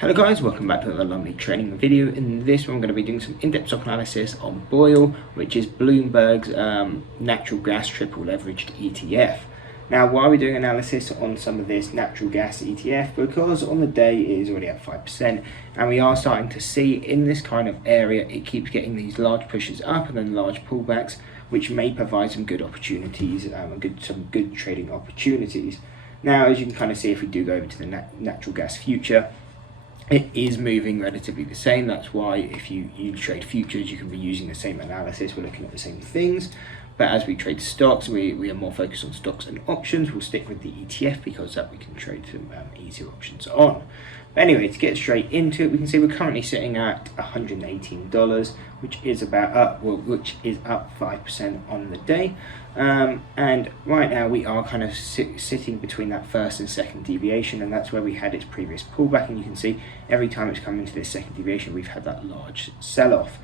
Hello guys, welcome back to another lovely trading video. In this one I'm going to be doing some in-depth stock analysis on BOIL, which is Bloomberg's natural gas triple leveraged ETF. Now, why are we doing analysis on some of this natural gas ETF? Because on the day it is already at 5%, and we are starting to see in this kind of area it keeps getting these large pushes up and then large pullbacks, which may provide some good opportunities, some good trading opportunities. Now, as you can kind of see, if we do go over to the natural gas future, it is moving relatively the same. That's why if you trade futures, you can be using the same analysis. We're looking at the same things. But as we trade stocks, we are more focused on stocks and options. We'll stick with the ETF because that we can trade some easier options on. But anyway, to get straight into it, we can see we're currently sitting at $118, which is about up 5% on the day. And right now we are kind of sitting between that first and second deviation, and that's where we had its previous pullback. And you can see every time it's come into this second deviation, we've had that large sell-off.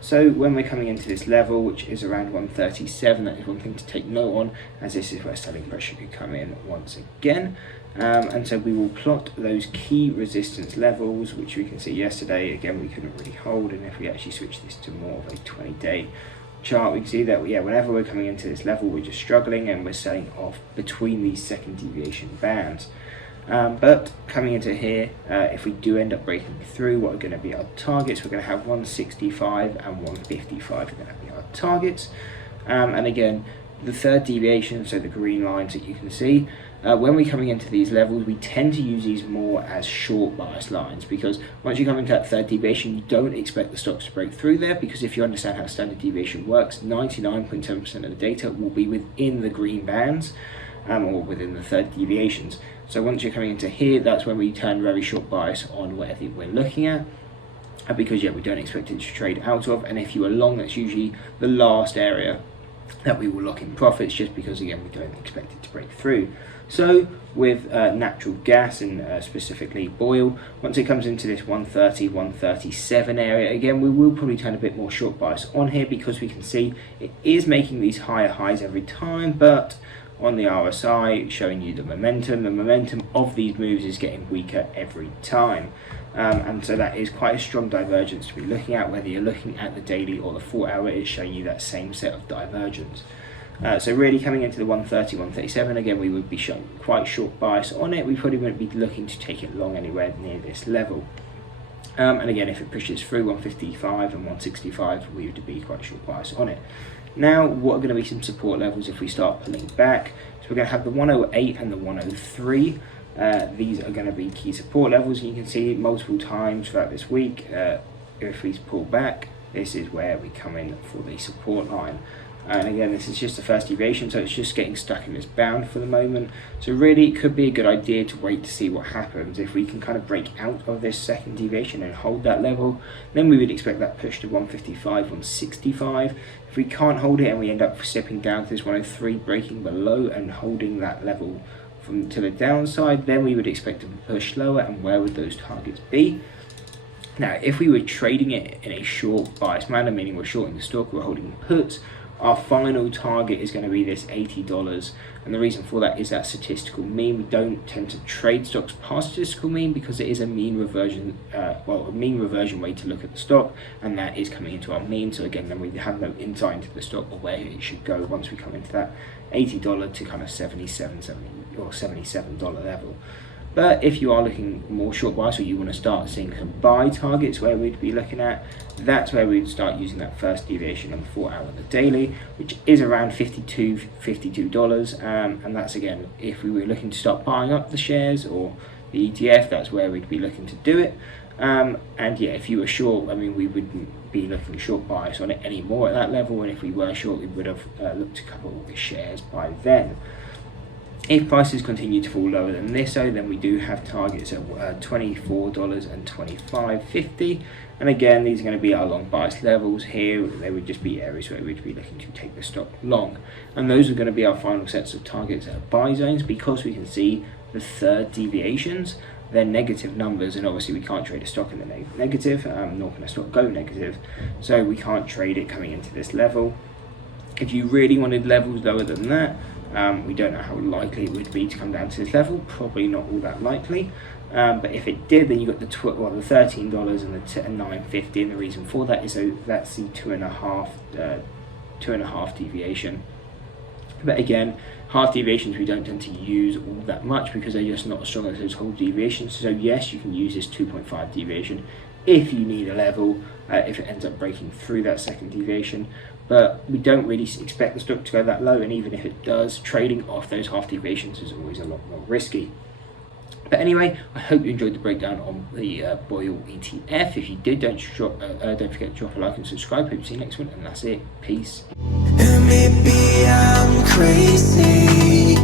So when we're coming into this level, which is around 137, that is one thing to take note on, as this is where selling pressure could come in once again. And so we will plot those key resistance levels, which we can see yesterday, again, we couldn't really hold. And if we actually switch this to more of a 20-day chart, we can see that, whenever we're coming into this level, we're just struggling and we're selling off between these second deviation bands. But coming into here, if we do end up breaking through, what are going to be our targets? We're going to have 165 and 155 are going to be our targets. And again, the third deviation, so the green lines that you can see, when we're coming into these levels, we tend to use these more as short bias lines, because once you come into that third deviation, you don't expect the stocks to break through there, because if you understand how standard deviation works, 99.7% of the data will be within the green bands, or within the third deviations. So once you're coming into here, that's when we turn very short bias on whatever we're looking at, because we don't expect it to trade out of. And if you are long, that's usually the last area that we will lock in profits, just because again we don't expect it to break through. So with natural gas and specifically BOIL, once it comes into this 130, 137 area, again we will probably turn a bit more short bias on here, because we can see it is making these higher highs every time, but on the RSI showing you the momentum of these moves is getting weaker every time. And so that is quite a strong divergence to be looking at. Whether you're looking at the daily or the 4 hour, it's showing you that same set of divergence. So really coming into the 130, 137, again, we would be showing quite short bias on it. We probably wouldn't be looking to take it long anywhere near this level. And again, if it pushes through 155 and 165, we would be quite short bias on it. Now, what are going to be some support levels if we start pulling back? So we're going to have the 108 and the 103. These are going to be key support levels, and you can see multiple times throughout this week, if we pull back, this is where we come in for the support line. And again, this is just the first deviation, so it's just getting stuck in this bound for the moment. So really, it could be a good idea to wait to see what happens. If we can kind of break out of this second deviation and hold that level, then we would expect that push to 155, 165. If we can't hold it and we end up slipping down to this 103, breaking below and holding that level to the downside, then we would expect to push lower. And where would those targets be? Now, if we were trading it in a short bias manner, meaning we're shorting the stock, we're holding puts, our final target is going to be this $80, and the reason for that is that statistical mean. We don't tend to trade stocks past statistical mean, because it is a mean reversion, way to look at the stock, and that is coming into our mean. So again, then we have no insight into the stock or where it should go once we come into that $80 to kind of $77 level. But if you are looking more short bias, or you want to start seeing some buy targets where we'd be looking at, that's where we'd start using that first deviation on the 4 hour of the daily, which is around $52. And that's again, if we were looking to start buying up the shares or the ETF, that's where we'd be looking to do it. And if you were short, we wouldn't be looking short bias on it anymore at that level. And if we were short, we would have looked to cover all the shares by then. If prices continue to fall lower than this, then we do have targets at $24 and $25.50. And again, these are going to be our long bias levels here. They would just be areas where we'd be looking to take the stock long. And those are going to be our final sets of targets at buy zones, because we can see the third deviations, they're negative numbers, and obviously we can't trade a stock in the negative, nor can a stock go negative. So we can't trade it coming into this level. If you really wanted levels lower than that, we don't know how likely it would be to come down to this level, probably not all that likely. But if it did, then you got the $13 and the $9.50, and the reason for that is so that's the two and a half deviation. But again, half deviations we don't tend to use all that much because they're just not as strong as those whole deviations. So yes, you can use this 2.5 deviation if you need a level, if it ends up breaking through that second deviation. But we don't really expect the stock to go that low, and even if it does, trading off those half deviations is always a lot more risky. But anyway, I hope you enjoyed the breakdown on the BOIL ETF. If you did, don't forget to drop a like and subscribe. Hope to see you next one, and that's it. Peace. And maybe I'm crazy.